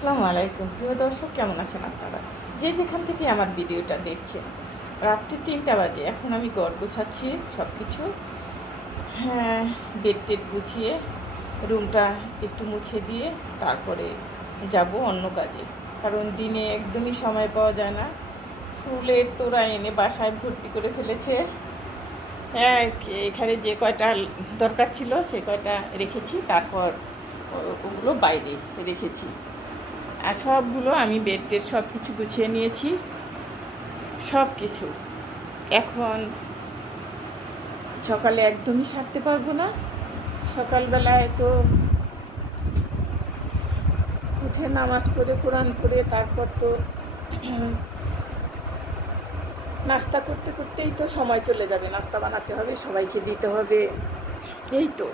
আসসালামু আলাইকুম। প্রিয় দর্শক, কেমন আছেন আপনারা? যে যেখান থেকে আমার ভিডিওটা দেখছেন, রাত্রি তিনটা বাজে, এখন আমি গড় গোছাচ্ছি সব কিছু হ্যাঁ বেড টেড গুছিয়ে, রুমটা একটু মুছে দিয়ে তারপরে যাব অন্য কাজে। কারণ দিনে একদমই সময় পাওয়া যায় না। ফুলের তোরা এনে বাসায় ভর্তি করে ফেলেছে। হ্যাঁ এখানে যে কয়টা দরকার ছিল, সে কয়টা রেখেছি, তারপর ওগুলো বাইরে রেখেছি। আর সবগুলো আমি বেড টেড সব কিছু গুছিয়ে নিয়েছি। সব কিছু এখন সকালে একদমই সারতে পারব না। সকালবেলায় তো উঠে নামাজ পড়ে, কোরআন পড়ে, তারপর তো নাস্তা করতে করতেই তো সময় চলে যাবে। নাস্তা বানাতে হবে, সবাইকে দিতে হবে। এই তো।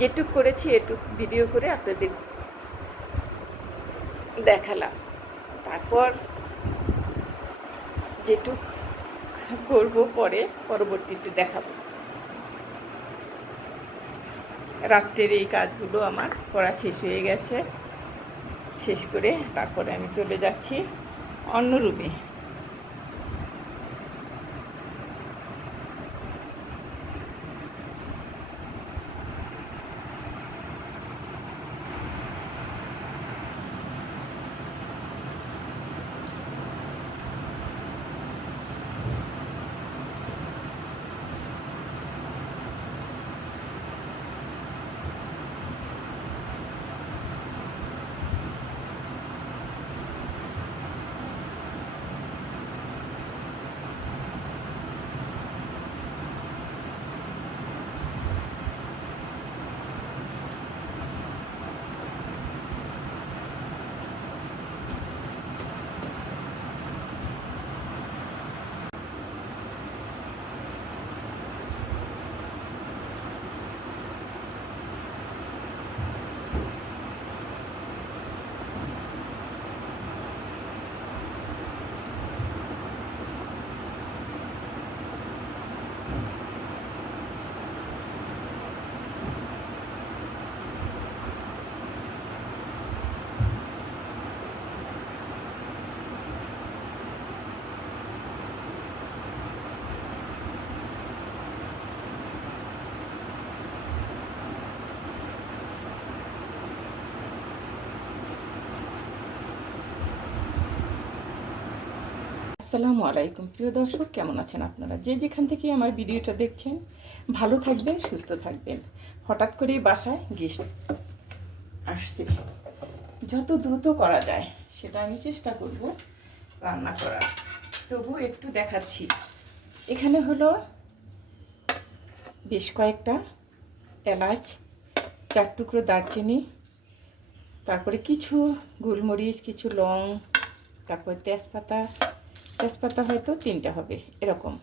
যেটুক করেছি, এটুক ভিডিও করে আপনাদের দেখালাম। তারপর যেটুক করব পরে পরবর্তীতে দেখাবো। রাত্রের এই কাজগুলো আমার করা শেষ হয়ে গেছে। শেষ করে তারপরে আমি চলে যাচ্ছি অন্য রুমে আসসালামু আলাইকুম। প্রিয় দর্শক, কেমন আছেন আপনারা? যে যেখান থেকে আমার ভিডিওটা দেখছেন, ভালো থাকবেন, সুস্থ থাকবেন। হঠাৎ করেই বাসায় গেস্ট আসছে। যত দ্রুত করা যায়, সেটা আমি চেষ্টা করব রান্না করার। তবু একটু দেখাচ্ছি। এখানে হলো বেশ কয়েকটা এলাচ, চার টুকরো দারচিনি, তারপরে কিছু গোলমরিচ, কিছু লং, তারপর তেজপাতা তেজপাতা হয়তো তিনটা হবে এরকম।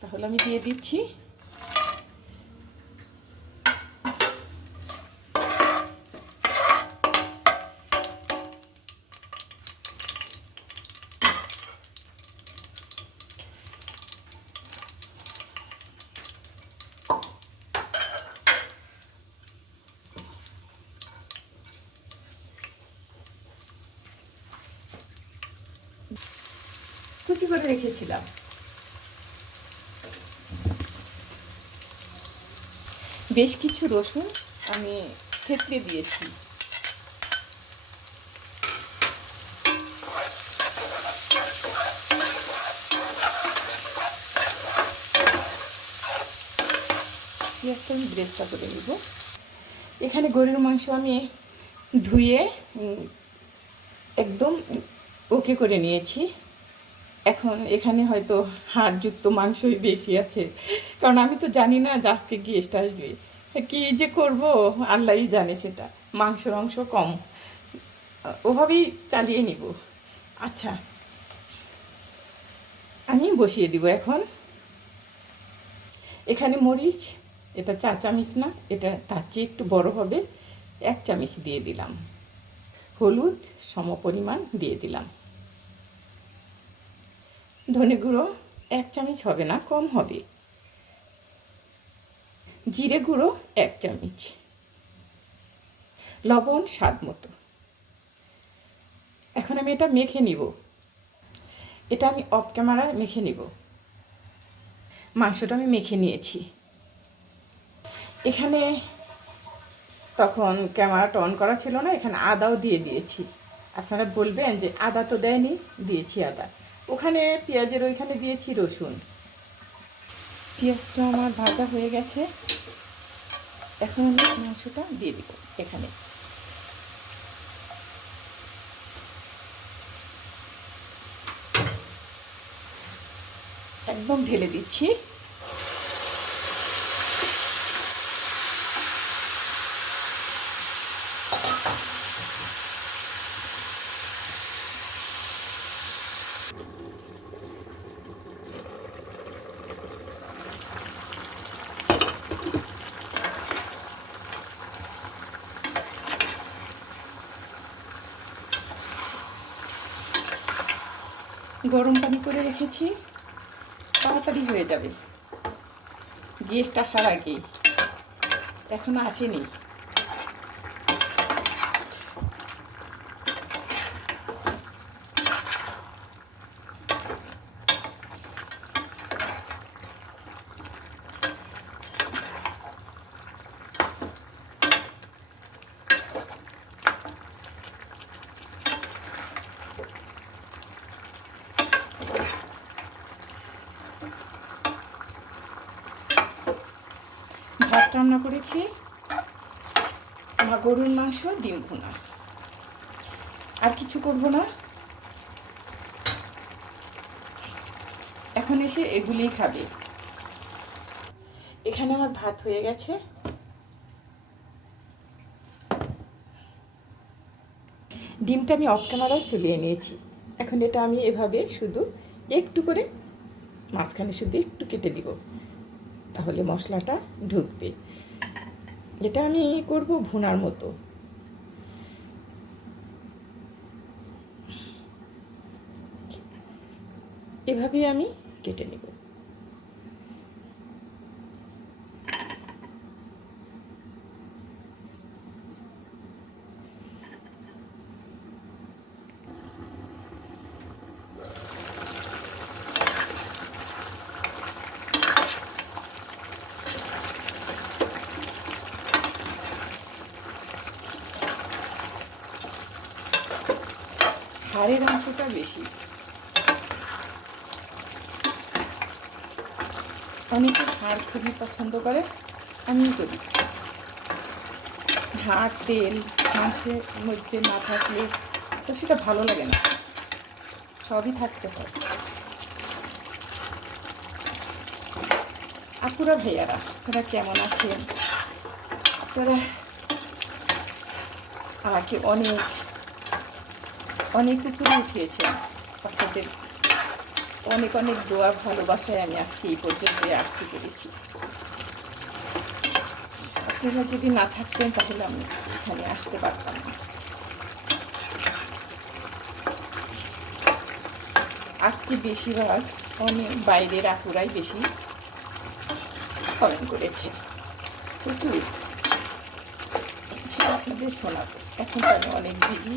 তাহলে আমি দিয়ে দিচ্ছি। করে রেখেছিলাম। বেশ কিছু রসুন আমি থেতলে দিয়েছি। আমি ব্রেস্তা করে নিব। এখানে গরুর মাংস আমি ধুয়ে একদম ওকে করে নিয়েছি। এখন এখানে হয়তো হাড়যুক্ত মাংসই বেশি আছে। কারণ আমি তো জানি না যে আজকে গেস্ট আসবে। কি যে করব? আল্লাহই জানে সেটা। মাংস মাংস কম। ওভাবেই চালিয়ে নিব। আচ্ছা। আমি বসিয়ে দিব এখন। এখানে মরিচ, এটা চা চামিচ না, এটা তার চেয়ে একটু বড় হবে। এক চামিচ দিয়ে দিলাম। হলুদ সমপরিমাণ দিয়ে দিলাম। ধনে গুঁড়ো, এক চামচ হবে না, কম হবে। জিরে গুঁড়ো, এক চামচ। লবণ, স্বাদ মতো। এখন আমি এটা মেখে নিব। এটা আমি অফ ক্যামেরায় মেখে নিব। মাংসটা আমি মেখে নিয়েছি। এখানে তখন ক্যামেরাটা অন করা ছিল না, এখানে আদাও দিয়ে দিয়েছি। আপনারা বলবেন যে আদা তো দেয়নি, দিয়েছি আদা। ওখানে পেঁয়াজের ওইখানে দিয়েছি রসুন। পেঁয়াজটা আমার ভাজা হয়ে গেছে। এখন আমি মাংসটা দিয়ে দিব এখানে। একদম ঢেলে দিচ্ছি। গরম পানি করে রেখেছি তাড়াতাড়ি হয়ে যাবে। গেস্ট আসার আগেই। এখনও আসেনি ভাত রান্না করেছি। আমার গরুর মাংস, ডিম ভুনা। আর কিছু করব না। এখন এসে এগুলিই খাবে। এখানে আমার ভাত হয়ে গেছে। ডিমটা আমি অফ ক্যামেরায় চলিয়ে নিয়েছি। এখন এটা আমি এভাবে শুধু একটু করে মাঝখানে শুধু একটু কেটে দিব। তাহলে মশলাটা ঢুকবে। এটা আমি করব ভুনার মতো। এভাবে আমি কেটে নেব। বেশি। অনেকে হাড় খুবই পছন্দ করে আমি করি। হাড় তেল মাংসের মধ্যে না থাকলে তো সেটা ভালো লাগে না। সবই থাকতে হয়। আপুরা ভাইয়ারা, তোরা কেমন আছেন? তোরা আমাকে অনেক অনেক উপরে উঠিয়েছেন আপনাদের অনেক অনেক দোয়া, ভালোবাসায় আমি আজকে এই পর্যন্ত আসতে পেরেছি আপনারা যদি না থাকতেন তাহলে আমি এখানে আসতে পারতাম না। আজকে বেশিরভাগ অনেক বাইরের আপুরাই বেশি কমেন্ট করেছে। প্রচুর আচ্ছা আপনাদের শোনাবো। এখন তো আমি অনেক বিজি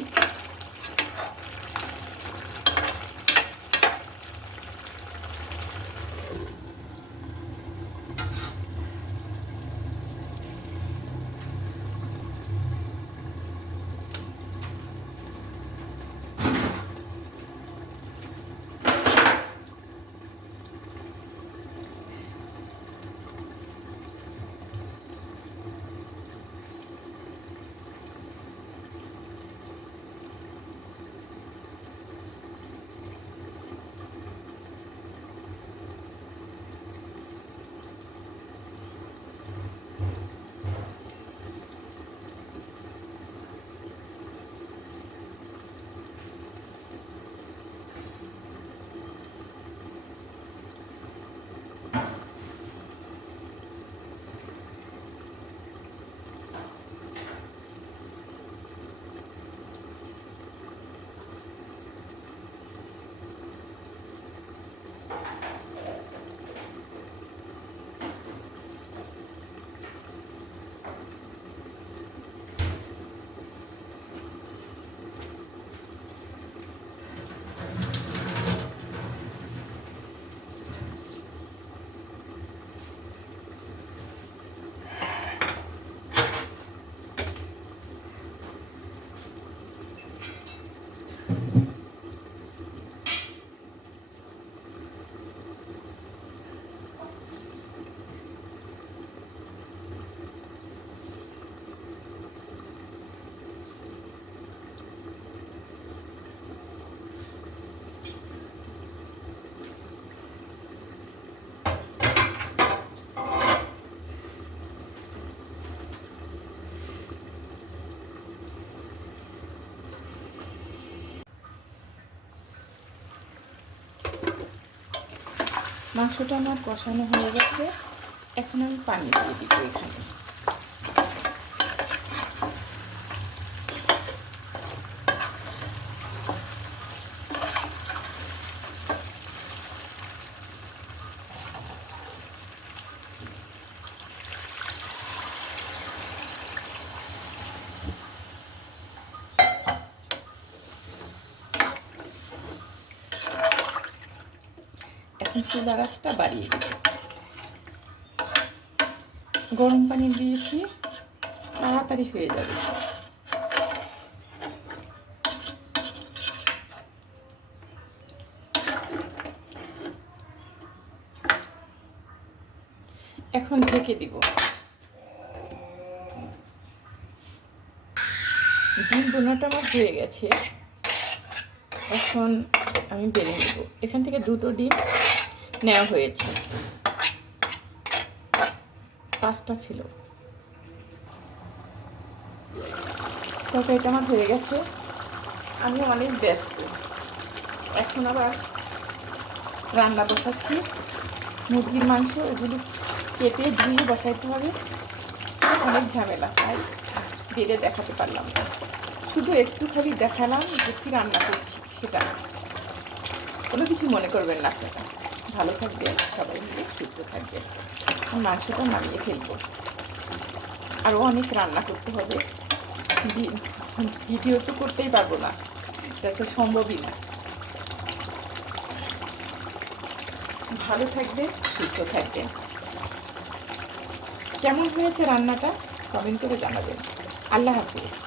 মাংসটা আমার কষানো হয়ে গেছে। এখন আমি পানি দিয়ে দিব এখানে। চুলা রাসটা বাড়িয়ে দিব গরম পানি দিয়েছি, তাড়াতাড়ি হয়ে যাবে। এখন ঢেকে দিব। ডিম বোনাটা আমার হয়ে গেছে। এখন আমি বেড়ে নেব। এখান থেকে দুটো ডিম নেওয়া হয়েছে। পাঁচটা ছিল। তরকারিটা আমার হয়ে গেছে। আমি অনেক ব্যস্ত। এখন আবার রান্না বসাচ্ছি। মুরগির মাংস এগুলো কেটে ধুয়ে বসাইতে হবে। অনেক ঝামেলা, তাই বেড়ে দেখাতে পারলাম না। শুধু একটু খালি দেখালাম যে কী রান্না করছি সেটা। কোনো কিছু মনে করবেন না আপনারা। ভালো থাকবে, সবাই মিলে সুস্থ থাকবে। আর মাংসটা নামিয়ে ফেলব। আরও অনেক রান্না করতে হবে। ভিডিও তো করতেই পারব না। এটা তো সম্ভবই না। ভালো থাকবে, সুস্থ থাকবে। কেমন হয়েছে রান্নাটা? কমেন্ট করে জানাবেন। আল্লাহ হাফিজ।